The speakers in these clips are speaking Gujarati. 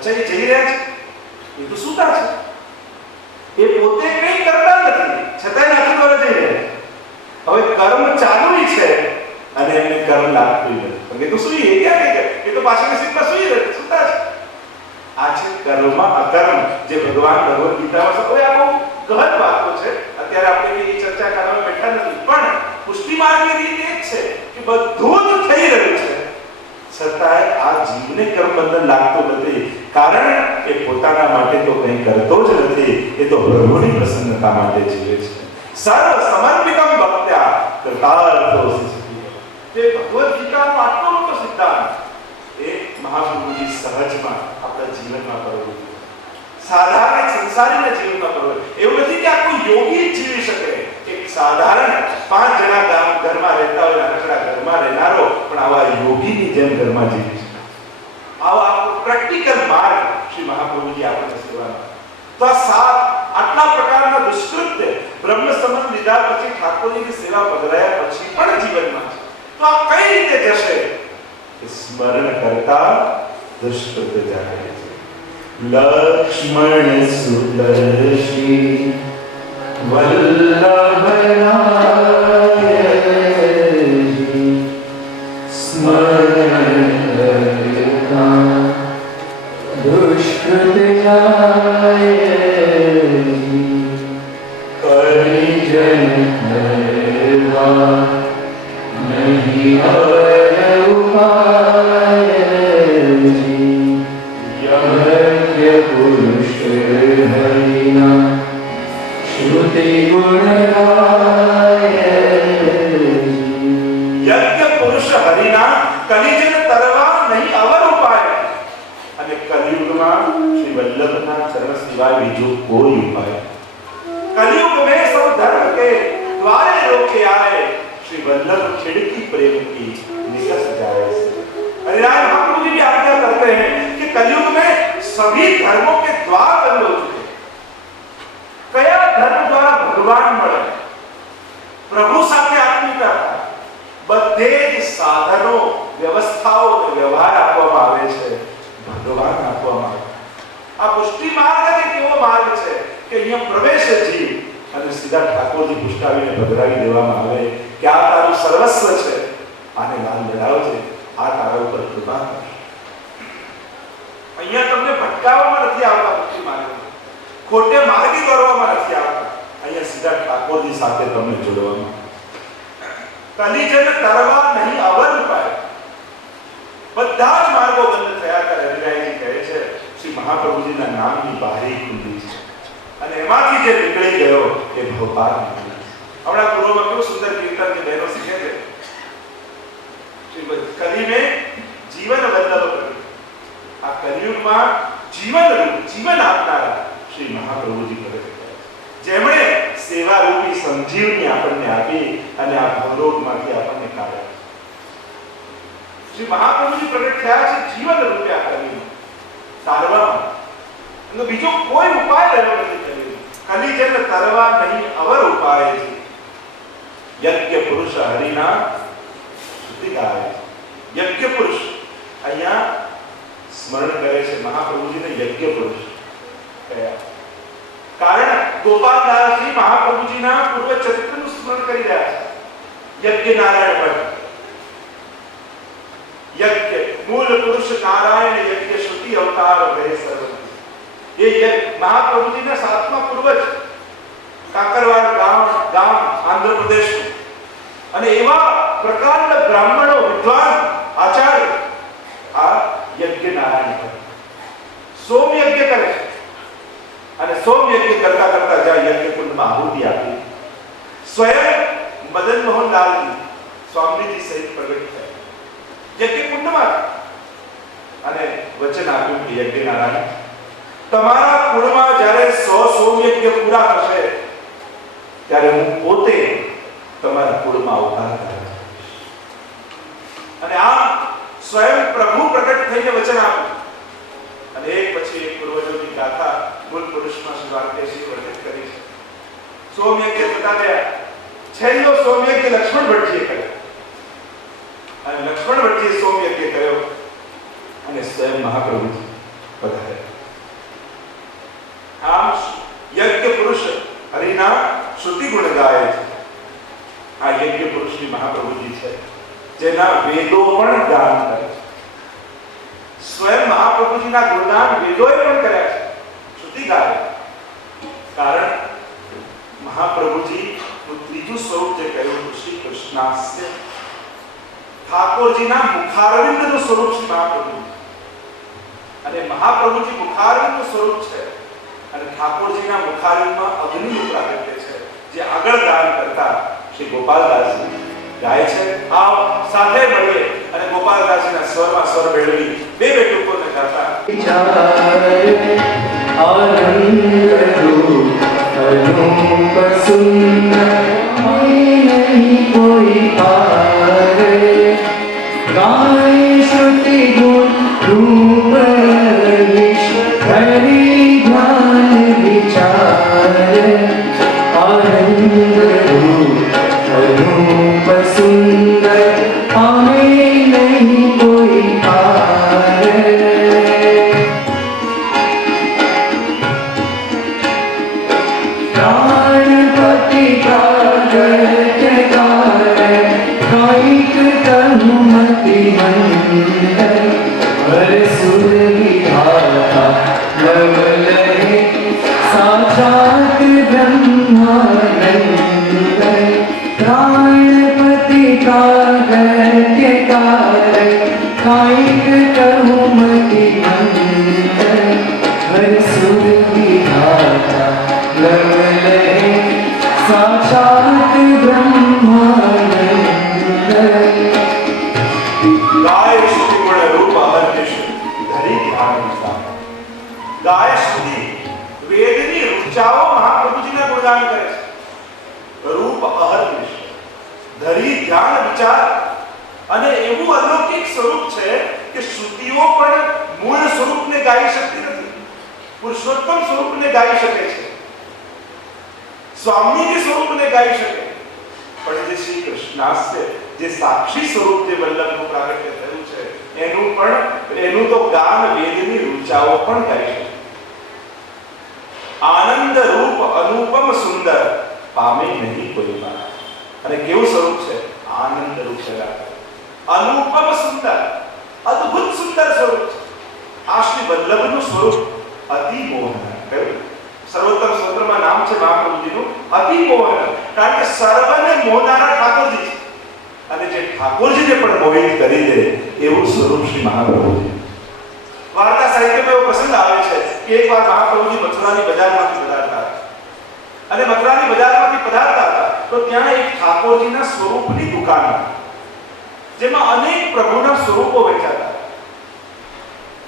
અચ્છા, એ જઈ રહ્યા છે, એ તો સૂતા છે, એ પોતે કંઈ કરતા નથી, છતાંય નાથી દ્વારા જઈ રહ્યા છે. હવે કર્મ ચાલુ છે અને એમને કર્મ લાગતું નથી. એ તો સુઈ, એ ક્યાં ગઈ? એ તો પાછળની સીટમાં સુઈ રહે, સૂતા છે. આ છે કર્મ અકર્મ, જે ભગવાન ભગવદ ગીતામાં સૌએ આ બહુ ગહન વાતો છે. અત્યારે આપણે એ ચર્ચા કરવા બેઠા નથી, પણ પુષ્ટિ માર્ગની રીત એ જ છે કે બધું જ થઈ રહ્યું છે, છતાંય આ જીવને કર્મ બંધન લાગતું નથી, કારણ કે પોતાના માટે તો કંઈ કરતો જ નથી, એ તો પ્રભુની પ્રસન્નતા માટે જીવે છે. સર્વ સમર્પિતમ ભક્ત્યા કૃતાર્થોસि સુખી. તે ભગવદ ગીતાનો આટલો મોટો સિદ્ધાંત એ મહાપ્રભુજી સહજમાં આપણા જીવનમાં પ્રગટ થયો. સાધારણ સંસારીના જીવનમાં પ્રગટ. એવું નથી કે આ કોઈ યોગી જીવી શકે. એક સાધારણ 5 જણા ઘરમાં રહેતા હોય, નાનકડા ઘરમાં રહેનારો પણ આવા યોગીની જેમ ઘરમાં જીવી શકે. આવો પ્રેક્ટિકલ માર્ગ શ્રી મહાપ્રભુજી આપણને સેવામાં. તો આ આટલા પ્રકારના દુષ્કૃત્ય બ્રહ્મ સંબંધ લીધા પછી ઠાકોરજીની સેવા પધરાયા પછી પણ જીવનમાં છે. તો આ કઈ રીતે જશે? સ્મરણ કરતા દુષ્કૃત્ય જાય છે. લક્ષ્મણ સુદર્શી વલ્લભનાયજી સ્મરણ કરતા દુષ્કૃત્ય જાય પરિજન ધરવા નહીં અવર ઉપાયજી યજ્ઞ પુરુષ હરિના શ્રુતિ ગુણ યજ્ઞ પુરુષ હરિના કલિજન તરવા નહીં અવર ઉપાય. અને કલિયુગમાં શ્રી વલ્લભના ચરણ સિવાય બીજો કોઈ ઉપાય. कलयुग में सब धर्म के द्वारे रोके आए, श्री वल्लभ खिड़की प्रेम की निकस जाए. हरिराय महाप्रभु जी भी आज्ञा करते हैं कि कलयुग में सभी धर्मों के द्वार बंद हो चुके. कया धर्म द्वारा भगवान મળે, પ્રભુ સાથે આત્મીયતા થાય, બધે જ સાધનો વ્યવસ્થાઓ અને વ્યવહાર આપવામાં આવે છે, ભગવાન આપવામાં આવે. આ પુષ્ટિ માર્ગ એ કેવો માર્ગ છે કે અહીંયા પ્રવેશ જીવ અને સીધા ઠાકોરજી પુષ્ટાવીને ભગરાવી દેવામાં આવે કે આ તારું સર્વસ્વ છે, આને લાલ લડાવજે, આ તારા ઉપર કૃપા કરશે. અહીંયા તમને ભટકાવવામાં નથી આવતા, પુષ્ટિ માર્ગમાં ખોટે માર્ગે દોરવામાં નથી આવતા, અહીંયા સીધા ઠાકોરજી સાથે તમને જોડવામાં. કલિજન તરવા નહીં અવર ઉપાય. બધા જ માર્ગો બંધ થયા ત્યારે હરિરાયજી કહે છે શ્રી મહાપ્રભુજીના નામની બારી ખુલ્લી છે અને એમાંથી જે નીકળી ગયો એ ભવપાર નીકળી. હમણાં પૂર્વમાં કેવું સુંદર કીર્તન કે બહેનો શીખે છે. કલી में જીવન વલ્લભ પ્રભુ. આ કલિયુગમાં જીવન રૂપ જીવન આપનારા શ્રી મહાપ્રભુજી પ્રગટ થયા, જેમણે સેવા રૂપી સંજીવની આપણને આપી અને આ ભવરોગમાંથી આપણને કાઢ્યા. શ્રી મહાપ્રભુજી પ્રગટ થયા છે જીવન રૂપે આ કલિયુગ તારવામાં. એનો બીજો કોઈ ઉપાય રહ્યો નથી. કલિજન તરવા નહીં અવર ઉપાય છે. યજ્ઞ પુરુષ હરિના સ્તુતિ ગાય. યજ્ઞ પુરુષ અહીંયા સ્મરણ કરે છે મહાપ્રભુજીને યજ્ઞ પુરુષ કયા? કારણ ગોપાલદાસજી મહાપ્રભુજીના પૂર્વ ચરિત્રનું સ્મરણ કરી રહ્યા છે. યજ્ઞ નારાયણ ભટ્ટ. યજ્ઞ મૂળ પુરુષ નારાયણ યજ્ઞ શ્રુતિ અવતાર ભય સર્વ. ये महाप्रभुजी ने 7वां पूर्वज काकरवाड़ गांव आंध्र प्रदेश અને એવા પ્રકાંડ બ્રાહ્મણો વિદ્વાન આચાર્ય આ યજ્ઞ નારાયણ સોમ યજ્ઞ કરે છે અને સોમ યજ્ઞ કરતા કરતા જ્યાં યજ્ઞ કુંડમાં આહુતિ આપી સ્વયં મદન મોહનલાલજી સ્વામીજી સહિત પ્રગટ થયા યજ્ઞ કુંડમાં અને વચન આપ્યું કે યજ્ઞ નારાયણ તમારા કુળમાં જ્યારે 100 સોમયજ્ઞ પૂરા થશે ત્યારે હું પોતે તમારા કુળમાં અવતાર કરીશ. અને આ સ્વયં પ્રભુ પ્રગટ થઈને વચન આપ્યું અને એક પછી એક પૂર્વજોની ગાથા મૂળ પુરુષમાં શ્રી વાલ્મીકી વર્ણિત કરી છે. સોમયજ્ઞ થતા ગયા. છેલ્લો સોમયજ્ઞ લક્ષ્મણ ભટ્ટજીએ કર્યો અને લક્ષ્મણ ભટ્ટજીએ સોમયજ્ઞ કર્યો અને સ્વયં મહાપ્રભુજી પધાર્યા. આમ યજ્ઞ પુરુષ હરિના શ્રુતિ ગુણ ગાય છે. આ યજ્ઞ પુરુષની મહાપ્રભુજી છે, જેના વેદો પણ ગાન કરે છે. સ્વયં મહાપ્રભુજીના ગુણગાન વેદોએ પણ કર્યા છે, શ્રુતિ ગાય. કારણ મહાપ્રભુજી નું ત્રીજું સ્વરૂપ જે કહ્યું શ્રી કૃષ્ણાસ્ય, ઠાકોરજીના મુખારવિંદનું સ્વરૂપ છે મહાપ્રભુજી. અને મહાપ્રભુજી મુખારવિંદનું સ્વરૂપ છે અને ઠાકોરજીના મુખારવિંદમાં અગ્નિનું પ્રાગટ્ય છે, જે આગળ ગાન કરતા શ્રી ગોપાલદાસજી ગાય છે. આપ સાથે મળીએ અને ગોપાલદાસજીના સ્વરમાં સ્વર મેળવી બે ટૂંકોને ગાતા. अनूप सुंदर नहीं कोई पारे, गाय श्रुति गुण रूप हरि ध्यान विचार, आनंद रूप अनूप सुंदर हमें नहीं कोई पारे. प्राणपति का जयकार, कायिक तनुमति मंगल, हर सुर विधाता लवलय, साक्षात ब्रह्मानंद. प्राणपति का जयकार, कायिक तनुमति मंगल, हर सुर विधाता लवलय, साक्षात ब्रह्मानंद. गाय श्रुति गुण रूप अहर्निश धरी ध्यान विचार. गाय श्रुति વેદની ઋચાઓ મહાપ્રભુજીના ગુણગાન કરે છે. રૂપ અહર્નિશ, ધરી ધ્યાન વિચાર. અને એવું અલૌકિક સ્વરૂપ છે કે શ્રુતિઓ પણ મૂળ સ્વરૂપને ગાઈ શકતી નથી, પુરુષોત્તમ સ્વરૂપને ગાઈ શકે છે, સ્વામીજી સ્વરૂપને ગાઈ શકે. પણ જે શ્રી કૃષ્ણાસ્ય, જે સાક્ષી સ્વરૂપ જે વલ્લભનું પ્રાગટ્ય થયું છે, એનું તો ગાન વેદની ઋચાઓ પણ ગાઈ શકે. આનંદ રૂપ અનુપમ સુંદર પામે નહીં કોઈ બાર. અને કેવું સ્વરૂપ છે? આનંદ રૂપ છે, અનુપમ સુંદર, અદ્ભુત સુંદર સ્વરૂપ છે. આ શ્રી વલ્લભનું સ્વરૂપ અતિ મોહન. કયું સર્વોત્તમ સ્તોત્રમાં નામ છે મહાપ્રભુજીનું અતિ મોહન. કારણ કે સર્વને મોહનારા ઠાકોરજી છે, અને જે ઠાકોરજીને પણ મોહિત કરી દે એવું સ્વરૂપ શ્રી મહાપ્રભુજી. વાર્તા સાહિત્યમાં એવો પ્રસંગ આવે છે કે એકવાર મહાપ્રભુજી મથુરાની બજારમાંથી પધારતા હતા. અને મથુરાની બજારમાંથી પધારતા હતા તો ત્યાં એક ઠાકોરજીના સ્વરૂપની દુકાન હતી, જેમાં અનેક પ્રભુના સ્વરૂપો વેચાતા.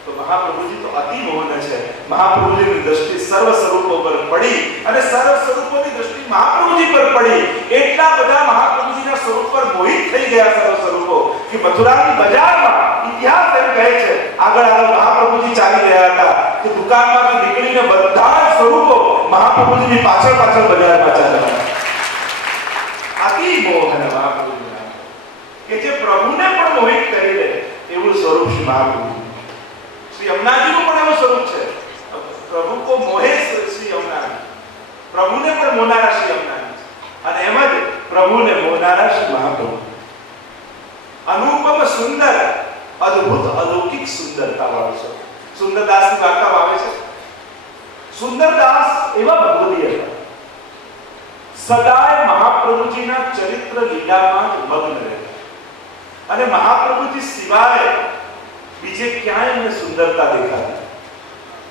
તો મહાપ્રભુજી તો અતિ મોહન છે. મહાપ્રભુજીની દ્રષ્ટિ સર્વ સ્વરૂપો પર પડી અને સર્વ સ્વરૂપોની દ્રષ્ટિ મહાપ્રભુજી પર પડી. એટલા બધા મહાપ્રભુજીના સ્વરૂપ પર મોહિત થઈ ગયા સર્વ સ્વરૂપો કે મથુરાની બજારમાં ઇતિહાસ એમ કહે છે, આગળ મહાપ્રભુજી ચાલી રહ્યા હતા કે દુકાનમાંથી નીકળીને બધા સ્વરૂપો મહાપ્રભુજીની પાછળ પાછળ બજારમાં ચાલ્યા. અતિ મોહન મહાપ્રભુજીના, કે જે પ્રભુને પણ મોહિત કરી દે એવું સ્વરૂપ શ્રી મહાપ્રભુજી. श्री यमुनाजीનું પણ એવું સ્વરૂપ છે. પ્રભુ કો મોહે શ્રી यमुनाजी, પ્રભુને પણ મોહનારા શ્રી यमुनाजी. અને એમ જ પ્રભુને મોહનારા શ્રી મહાપ્રભુ. અનુપમ સુંદર, અદ્ભુત અલૌકિક સુંદરતા વાળો છે. સુંદરદાસની વાર્તા આવે છે. સુંદરદાસ એવા ભગવદી હતા, સદાય મહાપ્રભુજીના ચરિત્ર લીલામાં જ મગ્ન રહેતા. અને મહાપ્રભુજી સિવાય બીજે ક્યાંય એમને સુંદરતા દેખાતી.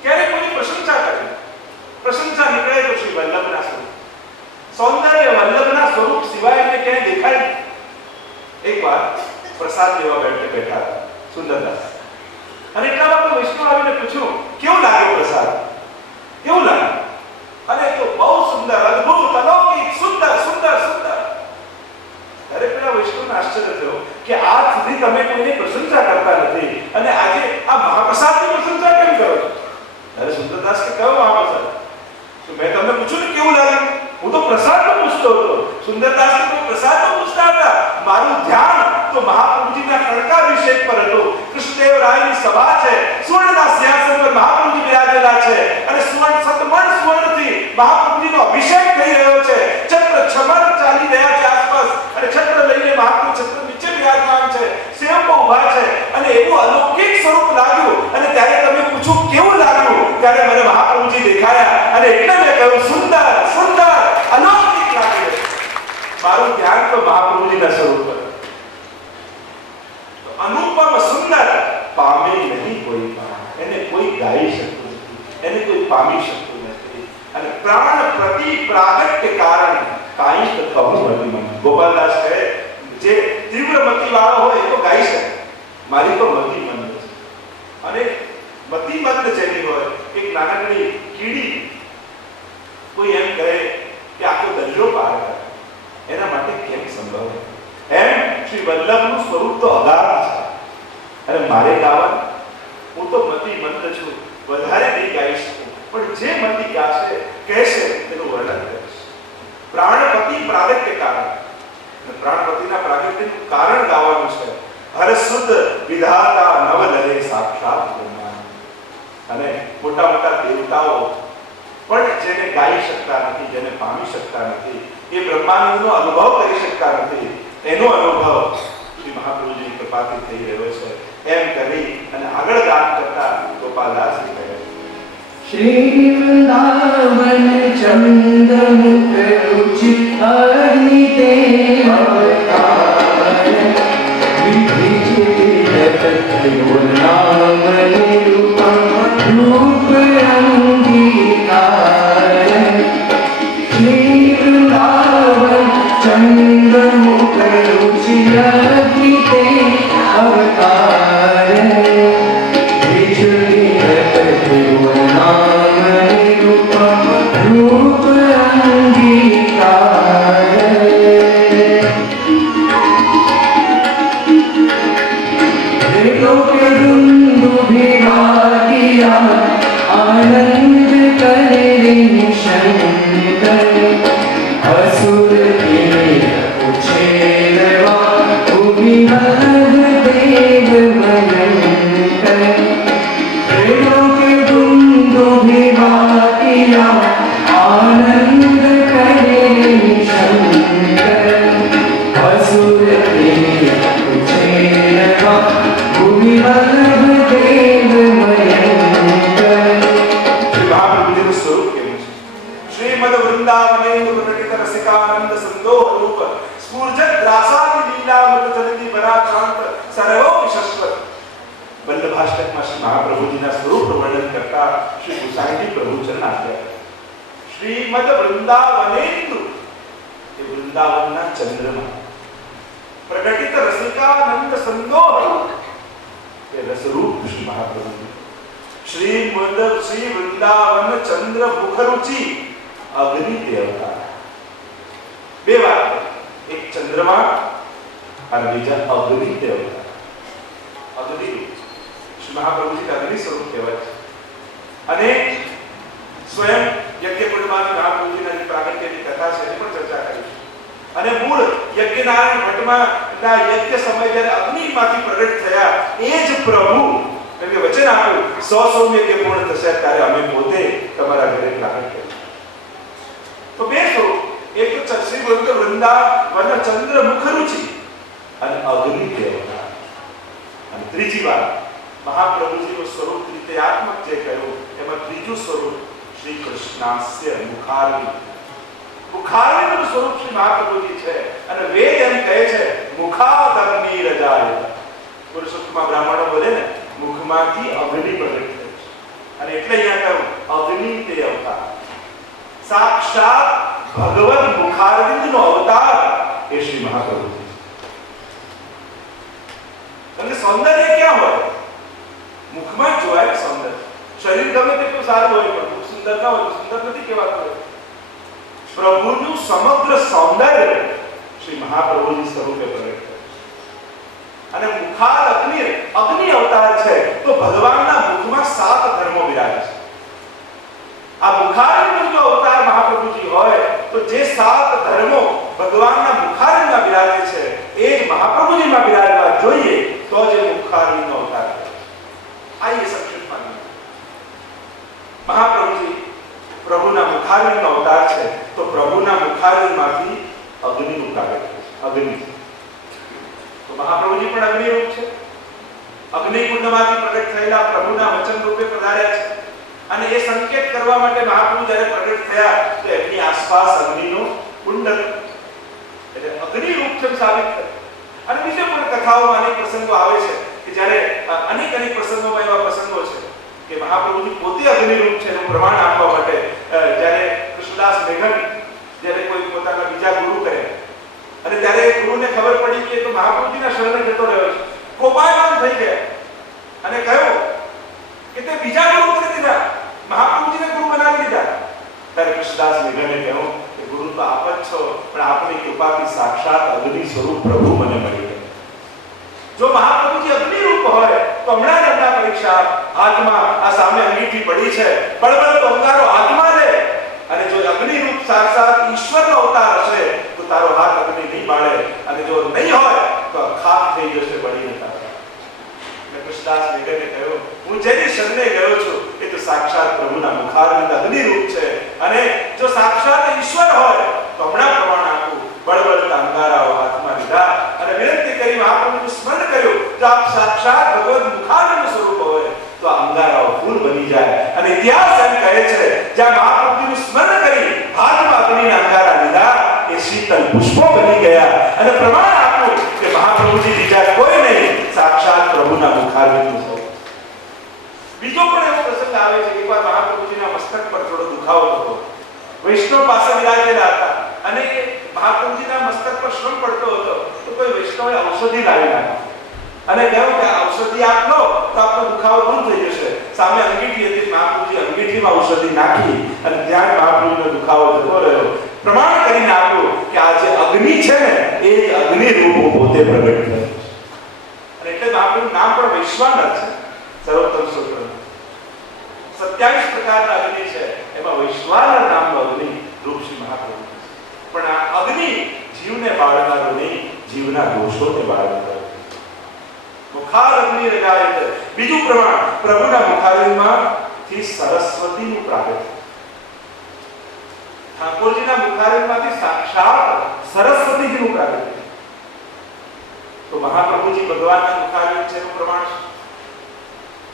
ક્યારે કોઈ પ્રશંસા કરે, પ્રશંસા નીકળે તો શ્રી વલ્લભના સ્વરૂપ, સૌંદર્ય વલ્લભના સ્વરૂપ સિવાય એમને ક્યાંય દેખાય. એકવાર પ્રસાદ લેવા બેઠા હતા સુંદરદાસ, અને એટલામાં તો વિષ્ણુ આવીને પૂછ્યું, કેવું લાગ્યો પ્રસાદ, કેવું લાગ્યું? અને તો બહુ સુંદર, અદ્ભુત, અલૌકિક, સુંદર સુંદર સુંદર. ત્યારે પેલા વિષ્ણુને આશ્ચર્ય થયો કે આજ સુધી તમે કોઈની પ્રશંસા કરતા નથી અને આજે આ મહાપ્રસાદની પ્રશંસા કેમ કરો છો? ત્યારે સુંદરદાસ કે કયો મહાપ્રસાદ? તો મેં તમને પૂછ્યું ને કેવું લાગ્યું? હું તો પ્રસાદનો પૂછતો હતો. સુંદરદાસ તો પ્રસાદનો પૂછતા હતા. મારું ધ્યાન તો મહાપ્રભુજીના કણકાભિષેક પર હતું. કૃષ્ણદેવરાયની સભા છે, સુવર્ણના સિંહાસન મહાપ્રભુજીનો અભિષેક થઈ રહ્યો છે, છત્ર છમર ચાલી રહ્યા છે આસપાસ, અને છત્ર લઈને મહાપ્રભુ છત્ર નીચે બિરાજમાન છે, સેવકો ઊભા છે, અને એવું અલૌકિક સ્વરૂપ લાગ્યું. અને ત્યારે તમે પૂછો કેવું લાગ્યું, ત્યારે મને મહાપ્રભુજી દેખાયા, અને એટલે મેં કહ્યું સુંદર સુંદર અલૌકિક લાગ્યું. મારું ધ્યાન તો મહાપ્રભુજીના સ્વરૂપ પર. અનુપમ સુંદર પામે નહીં કોઈ પણ, એને કોઈ ગાઈ શકતું નથી, એને કોઈ પામી શકતું નથી. અને પ્રાણ પ્રતિ પ્રાગટ્ય કારણ કાંઈક કહું મતિ મન. ગોપાલદાસ કહે જે તીવ્ર મતિ વાળો હોય એ તો ગાઈ શકે, મારી તો મતિ મન છે. અને મતિ મંદ જેની હોય, એક નાનકડી કીડી કોઈ એમ કહે કે આખો દરિયો પાર કરે, એના માટે કેમ સંભવ? એમ શ્રી વલ્લભનું સ્વરૂપ તો અગાધ છે. અને મારે ગાવાનું, હું તો મતિ મંદ છું, વધારે નહીં ગાઈ શકું, પણ જે મતિ ગાશે કહેશે તેનું વર્ણન કરીશ. પ્રાણપતિ પ્રાગટ્ય કારણ, પ્રાણપતિના પ્રાગટ્યનું કારણ ગાવાનું છે. હરસુદ વિધાતા નવલરે સાક્ષાત બ્રહ્મા. અને મોટા મોટા દેવતાઓ પણ જેને ગાઈ શકતા નથી, જેને પામી શકતા નથી, એ બ્રહ્માનંદનો અનુભવ કરી શકતા નથી, એનો અનુભવ શ્રી મહાપ્રભુજીની કૃપાથી થઈ રહ્યો છે. એમ કરી અને આગળ ગાન કરતા ગોપાલદાસ કહે શ્રી વૃંદાવન ચંદ્ર મુખ રુચિ અગ્નિ દેવ અવતાર વિધિજિત નામ નિરૂપમ રૂપ અંગીકાર. શ્રી વૃંદાવન ચંદ્ર મુખ રુચિ અગ્નિ દેવ અવતાર વિધિજિત નામ નિરૂપમ રૂપ અંગીકાર. लोके दुंदुभिरागिया आनंद करे निशंकर असुर के उछेरवा उभिमल देव भयंकर. लोके दुंदुभिरागिया आनंद करे निशंकर असुर के उछेरवा श्रीमद वृंदावनेन्दु प्रकटित रसिकानंद संदोह रूप स्फूर्जत रासादि लीलामृत जलति पराक्रांत सर्वोपि शाश्वत. वल्लभाष्टकમાં શ્રી મહાપ્રભુજીના સ્વરૂપ વર્ણન કરતા શ્રી ગુસાઈજી પ્રભુચરણ આપ્યા. શ્રીમદ વૃંદાવનેન્દુ એ વૃંદાવનના ચંદ્રમાં, પ્રકટિત રસિકાનંદ સંદોહ એ રસરૂપ શ્રી મહાપ્રભુ. શ્રી વૃંદાવન ચંદ્ર મુખરુચિ અગ્નિ દેવતા. બે વાત, એક ચંદ્રમા અને બીજા અગ્નિ દેવતા. અગ્નિ શ્રી મહાપ્રભુજી અગ્નિ સ્વરૂપ કહેવાય છે. અને સ્વયં યજ્ઞકુંડમાં મહાપ્રભુજીના જે પ્રાગટ્યની કથા છે એની પણ ચર્ચા કરીશું. અને મૂળ યજ્ઞનારાયણ ભટ્ટમાં ના યજ્ઞ સમય જ્યારે અગ્નિમાંથી પ્રગટ થયા એ જ પ્રભુ એમને વચન આપ્યું 100 યજ્ઞ પૂર્ણ થશે ત્યારે અમે પોતે તમારા ઘરે પ્રગટ કરીશું. તો બે સ્વરૂપ, એક તો શ્રી વૃંદાવન ચંદ્ર મુખરુચિ અને અગ્નિ દેવતા. અને ત્રીજી વાત, મહાપ્રભુજીનું સ્વરૂપ ત્રિતયાત્મક જે કહ્યું એમાં ત્રીજું સ્વરૂપ શ્રી કૃષ્ણાસ્ય મુખારવિંદ. મુખારવિંદનું સ્વરૂપ શ્રી મહાપ્રભુજી છે. અને વેદ એમ કહે છે મુખાદગ્નિ રજાય. પુરુષોત્તમમાં બ્રાહ્મણો બોલે ને મુખમાંથી અગ્નિ પ્રગટ થાય છે. અને એટલે અહીંયા કહ્યું અગ્નિ તે અવતાર. સાક્ષાત ભગવત મુખારવિંદનો અવતાર એ શ્રી મહાપ્રભુજી. તમને સૌંદર્ય ક્યાં હોય? મુખમાં જ જોવાય સૌંદર્ય. શરીર ગમે તેટલું સારું હોય પણ મુખ સુંદર ના હોય સુંદર નથી કહેવાતું. પ્રભુનું સમગ્ર સૌંદર્ય શ્રી મહાપ્રભુજી સ્વરૂપે પ્રગટ થયું. અને મુખાર અગ્નિ અવતાર છે તો ભગવાનના મુખમાં 7 ધર્મો બિરાજે છે. આ મુખારવિંદનો અવતાર મહાપ્રભુજી હોય તો જે 7 ધર્મો ભગવાનના મુખારવિંદમાં બિરાજે છે એ જ મહાપ્રભુજીમાં બિરાજવા જોઈએ તો જ મુખારવિંદનો અવતાર છે. આઈએ સંક્ષિપ્તમાં મહાપ્રભુજી પ્રભુના મુખ મુખારવિંદનો અવતાર છે તો પ્રભુના મુખારવિંદમાંથી અગ્નિનું પ્રાગટ્ય છે. અગ્નિ તો મહાપ્રભુજી પણ અગ્નિરૂપ છે. અગ્નિકુંડમાંથી પ્રગટ થયેલા પ્રભુના વચન રૂપે પધાર્યા છે અને એ સંકેત કરવા માટે મહાપ્રભુ જ્યારે પ્રગટ થયા તો એમની આસપાસ અગ્નિનો કુંડ હતો. એટલે અગ્નિરૂપ છે સાબિત થયું. અને બીજો પણ કથાઓમાં અનેક પ્રસંગો આવે છે કે જ્યારે અનેક પ્રસંગોમાં એવા પ્રસંગો છે કે મહાપ્રભુજી પોતે અગ્નિરૂપ છે એનું પ્રમાણ આપવા માટે જ્યારે કૃષ્ણદાસ મેઘન જ્યારે કોઈ પોતાના બીજા ગુરુ કરે અને ત્યારે ગુરુને ખબર પડી કે તો મહાપ્રભુજીના શરણે જતો રહ્યો છે, કોપાયમાન થઈ ગયા અને કહ્યું કે તે બીજા ગુરુ કરી દીધા, મહાપ્રભુજીને ગુરુ બનાવી દીધા. ત્યારે કૃષ્ણદાસ મેઘને કહ્યું કે ગુરુ તો આપ જ છો, પણ આપની કૃપાથી સાક્ષાત અગ્નિ સ્વરૂપ પ્રભુ મને મળી ગયા. જો મહાપ્રભુજી અગ્નિરૂપ હોય તો હમણાં જ એમના પરીક્ષા હાથમાં આ સામે અંગીઠી પડી છે, બળબળ તો અંગારો હાથમાં લે. અને જો અગ્નિરૂપ સાક્ષાત ઈશ્વરનો અવતાર હશે તો તારો હાથ અગ્નિ નહીં બાળે અને જો નહીં હોય તો ખાક થઈ જશે બળીને તારો. કૃષ્ણદાસ મેઘને કહ્યું હું જેની શરણે ગયો છું એ તો સાક્ષાત પ્રભુના મુખારવિંદ અગ્નિરૂપ છે અને જો સાક્ષાત ઈશ્વર હોય તો હમણાં પ્રમાણ આપું. બળબળતા અંગારાઓ હાથમાં લીધા અને વિનંતી કરી મહાપ્રભુનું સ્મરણ કર્યું. જો આપ સાક્ષાત ભગવદ મુખારવિંદ સ્વરૂપ હોય તો આ અંગારાઓ ફૂલ બની જાય. અને ઇતિહાસ એમ કહે છે જ્યાં મહાપ્રભુનું સ્મરણ કરી હાથમાં અગ્નિના અંગારા લીધા એ શીતલ પુષ્પો બની ગયા અને પ્રમાણ આપ્યું કે મહાપ્રભુજી બીજા કોઈ નહીં, સાક્ષાત પ્રભુના મુખારવિંદ સ્વરૂપ. બીજો પણ એવો પ્રસંગ આવે છે એકવાર મહાપ્રભુજીના મસ્તક પર થોડો દુખાવો હતો. વૈષ્ણવ પાસે વિરાજેલા હતા અને મહાપ્રભુજીના મસ્તક પર શ્રમ પડતો હતો તો કોઈ વૈષ્ણવે ઔષધિ લાવી નાખી અને કહ્યું કે ઔષધિ આપ લો તો આપનો દુખાવો દૂર થઈ જશે. સામે અંગીઠી હતી, મહાપ્રભુજી અંગીઠીમાં ઔષધિ નાખી અને ત્યાં મહાપ્રભુનો દુખાવો જતો રહ્યો. પ્રમાણ કરીને આપ્યું કે આ જે અગ્નિ છે ને એ અગ્નિ રૂપ પોતે પ્રગટ થયો. અને એટલે મહાપ્રભુનું નામ પણ વૈશ્વાનર છે. સર્વોત્તમ સ્તોત્ર 27 પ્રકારના અગ્નિ છે, એમાં વૈશ્વાનર નામનો અગ્નિ રૂપ શ્રી મહાપ્રભુ. પણ આ અગ્નિ જીવને બાળનારો નહીં, જીવના દોષોને બાળનારો. મુખાર અગ્નિ રગાયત. બીજું પ્રમાણ પ્રભુના મુખારવિંદમાંથી સરસ્વતીનું પ્રાગટ્ય. ઠાકોરજીના મુખારવિંદમાંથી સાક્ષાત સરસ્વતીજીનું પ્રાગટ્ય. તો મહાપ્રભુજી ભગવાનના મુખારવિંદ છે એનું પ્રમાણ છે.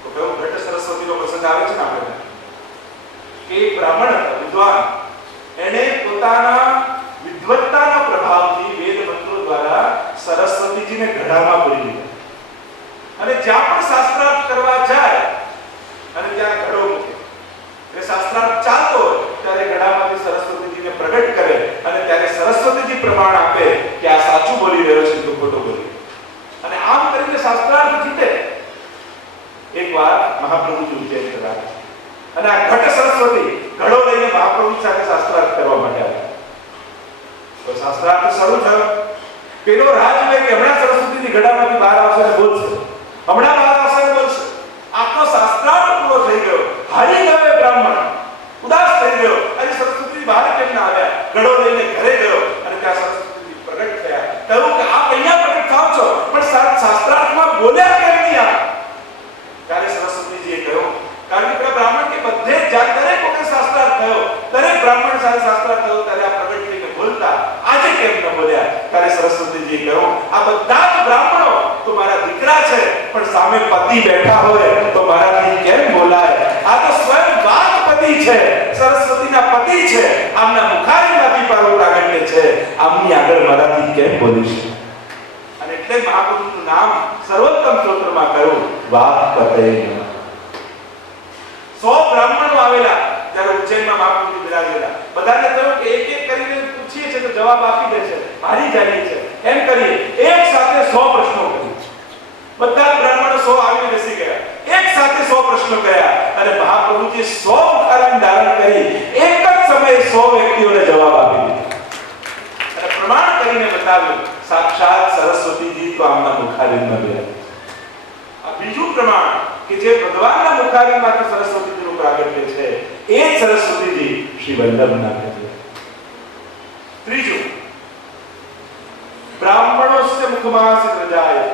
તો કયો ઘટ સરસ્વતીનો પ્રસંગ આવે છે ને આપણે કે બ્રાહ્મણ હતા, વિદ્વાન, એને પોતાના વિદ્વત્તાના પ્રભાવથી વેદ મંત્રો દ્વારા સરસ્વતીજીને ઘડામાં પૂરી દીધા અને જ્યાં પણ શાસ્ત્રાર્થ કરવા જાય અને ત્યાં ઘડો મૂકે. એ શાસ્ત્રાર્થ ચાલતો હોય ત્યારે ઘડામાંથી સરસ્વતીજીને પ્રગટ કરે અને ત્યારે સરસ્વતીજી પ્રમાણ આપે કે આ સાચું બોલી રહ્યો છે તો ખોટું બોલી. અને આમ કરીને શાસ્ત્રાર્થ જીતે. એકવાર મહાપ્રભુજી ઉજ્જૈન ગયા અને આ ઘટ સરસ્વતી ઘડો લઈને મહાપ્રભુ સાથે શાસ્ત્રાર્થ કરવા માટે આવ્યા. તો શાસ્ત્રાર્થ શરૂ થયો. પેલો રાહ જોવે કે હમણાં સરસ્વતીજી ઘડામાંથી બહાર આવશે અને બોલશે, હમણાં બહાર આવશે અને બોલશે. આખો શાસ્ત્રાર્થ પૂરો થઈ ગયો. હારી ગયો એ બ્રાહ્મણ, ઉદાસ થઈ ગયો. અને સરસ્વતી બહાર કેમ ના આવ્યા? ઘડો લઈને ઘરે ગયો અને ત્યાં સરસ્વતીજી પ્રગટ થયા. કહ્યું કે આપ અહીંયા પ્રગટ થાવ છો પણ શાસ્ત્રાર્થમાં બોલ્યા કેમ નહીં આપ? ત્યારે સરસ્વતીજીએ કહ્યું કારણ કે બ્રાહ્મણ કે બધે જ્યાં દરેક વખત શાસ્ત્રાર્થ થયો, દરેક બ્રાહ્મણ સાથે શાસ્ત્રાર્થ થયો ત્યારે આ પ્રગટ થઈને બોલતા, આજે કેમ ન બોલ્યા? ત્યારે સરસ્વતીજીએ કહ્યું આ બધા જ બ્રાહ્મણો તો મારા દીકરા છે પણ સામે પતિ બેઠા હોય તો મારાથી કેમ બોલાય? આ તો સ્વયં વાચપતિ છે, સરસ્વતીના પતિ છે, આમના મુખારવિંદમાંથી પારો પ્રાગટ્ય છે, આમની આગળ મારાથી કેમ બોલીશ? અને એટલે મહાપ્રભુનું નામ સર્વોત્તમ સ્તોત્રમાં કહ્યું વાક્પતે. 100 બ્રાહ્મણો આવેલા જ્યારે ઉજ્જૈનમાં મહાપ્રભુજી બિરાજેલા. બધાને કહ્યું કે એક એક કરીને પૂછીએ છે તો જવાબ આપી દે છે, હારી જાય છે. એમ કરીએ એક સાથે 100 પ્રશ્નો કરી. બધા બ્રાહ્મણો 100 આવીને બેસી ગયા. એક સાથે 100 પ્રશ્નો કર્યા અને મહાપ્રભુજી 100 મુખારવિંદ ધારણ કરી એક જ સમયે 100 વ્યક્તિઓને જવાબ આપી દીધા અને પ્રમાણ કરીને બતાવ્યું સાક્ષાત સરસ્વતીજી તો આમના મુખારવિંદમાં બિરાજે. આ બીજું પ્રમાણ કે જે ભગવાનના મુખારવિંદમાંથી સરસ્વતીજીનું પ્રાગટ્ય છે એ જ સરસ્વતીજી શ્રી વલ્લભના છે. ત્રીજું બ્રાહ્મણોસ્ય મુખમાસ પ્રજાય.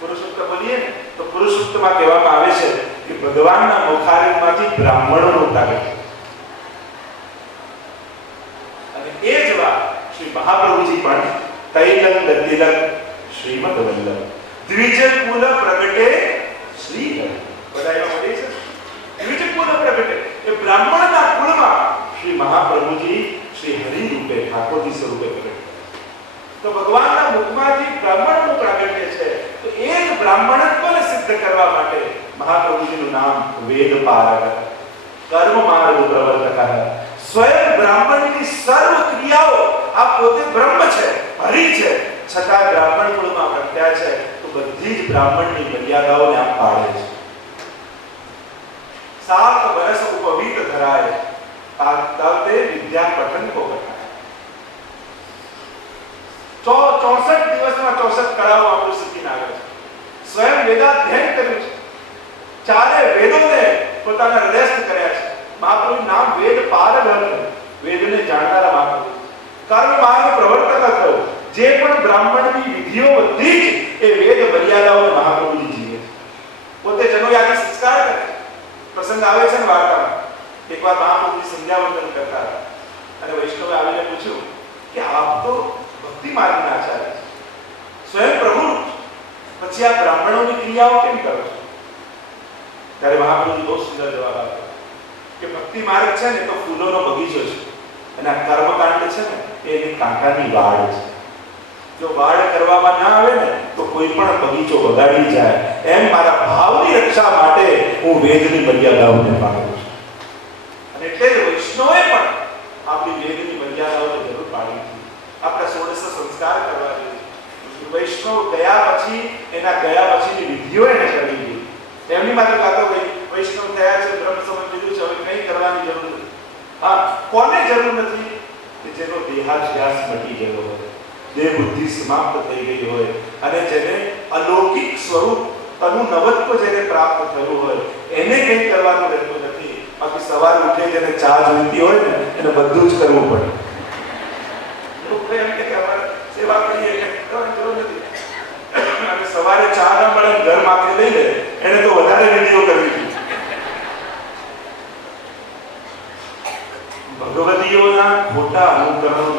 પુરુષોત્તમ બોલીએ ને તો પુરુષોત્તમમાં કહેવામાં આવે છે કે ભગવાનના મુખારવિંદમાંથી બ્રાહ્મણોનું પ્રાગટ્ય. તૈલં તિલક શ્રીમદ વલ્લભ દ્વિજ કુલ પ્રગટે શ્રી હરિ. બધા એમાં મળી છે. દ્વિજ કુલ પ્રગટે એ બ્રાહ્મણના કુળમાં શ્રી મહાપ્રભુજી શ્રી હરિ રૂપે ઠાકોરજી સ્વરૂપે પ્રગટ. તો ભગવાનના મુખમાંથી બ્રાહ્મણનું પ્રાગટ્ય છે. તો એ જ બ્રાહ્મણત્વને સિદ્ધ કરવા માટે મહાપ્રભુજીનું નામ વેદપારક, કર્મ માર્ગ પ્રવર્તક, સ્વયં બ્રાહ્મણની સર્વ ક્રિયાઓ આ પોતે બ્રહ્મ છે, હરિ છે, છતાં બ્રાહ્મણ કુળમાં પ્રગટ્યા છે. તો બધી જ બ્રાહ્મણની મર્યાદાઓને આપ પાળે છે. 7 વર્ષ ઉપવીત ધરાય તાતે વિદ્યા પઠન કો બતાય. 64 દિવસમાં 64 કળાઓ આપણું શીખીને આવે છે. સ્વયં વેદાધ્યયન કર્યું છે. ચારે વેદોને પોતાના હૃદયસ્થ કર્યા છે. મહાપ્રભુનું નામ વેદ પારગ હતું. વેદને જાણનારા મહાપ્રભુ. કર્મ માર્ગ પ્રવર્તક હતો. જે પણ બ્રાહ્મણની વિધિઓ બધી જ એ વેદ મર્યાદાઓને મહાપ્રભુજી જીવે છે. પોતે જનોયાગી સંસ્કાર કરે છે. પ્રસંગ આવે છે ને વાર્તામાં. એકવાર મહાપ્રભુજી સંધ્યાવંદન કરતા હતા અને વૈષ્ણવે આવીને પૂછ્યું કે આપ તો ભક્તિ માર્ગના આચાર્ય છે, સ્વયં પ્રભુ, પછી આ બ્રાહ્મણોની ક્રિયાઓ કેમ કરો છો? ત્યારે મહાપ્રભુજી બહુ સુંદર જવાબ આપ્યો કે ભક્તિ માર્ગ છે ને તો ફૂલોનો બગીચો છે અને આ કર્મકાંડ છે ને એ એની કાંટાની વાડ છે. જો વાડ કરવામાં ના આવે ને તો કોઈ પણ બગીચો બગાડી જાય. એમ મારા ભાવની રક્ષા માટે હું વેદની મર્યાદાઓને પાળું છું. અને એટલે જ વૈષ્ણવે પણ આપણી વેદની મર્યાદાઓને જરૂર પાળી છે. આપણે 16 સંસ્કાર કરવા જોઈએ. વૈષ્ણવ ગયા પછી એના ગયા પછીની વિધિઓ એને કરવી જોઈએ. એમની માટે કાતો વૈષ્ણવ થયા છે, બ્રહ્મ સમજ લીધું છે, હવે કંઈ કરવાની જરૂર નથી. હા, કોને જરૂર નથી? કે જેનો દેહાધ્યાસ મટી ગયો હોય, દેહ બુદ્ધિ સમાપ્ત થઈ ગઈ હોય અને જેને અલૌકિક સ્વરૂપ તનુ નવત્વ જેને પ્રાપ્ત થયું હોય એને કંઈ કરવાનું રહેતું નથી. બાકી સવારે ઉઠે જેને ચા જોઈતી હોય ને એને બધું જ કરવું પડે. લોકો એમ કે અમારે સેવા કરીએ એટલે કરવાની જરૂર નથી. અને સવારે ચા ન મળે ઘર માથે લઈ લે એને તો વધારે વિધિઓ કરવી જોઈએ. ભગવદીઓના ખોટા અનુકરણો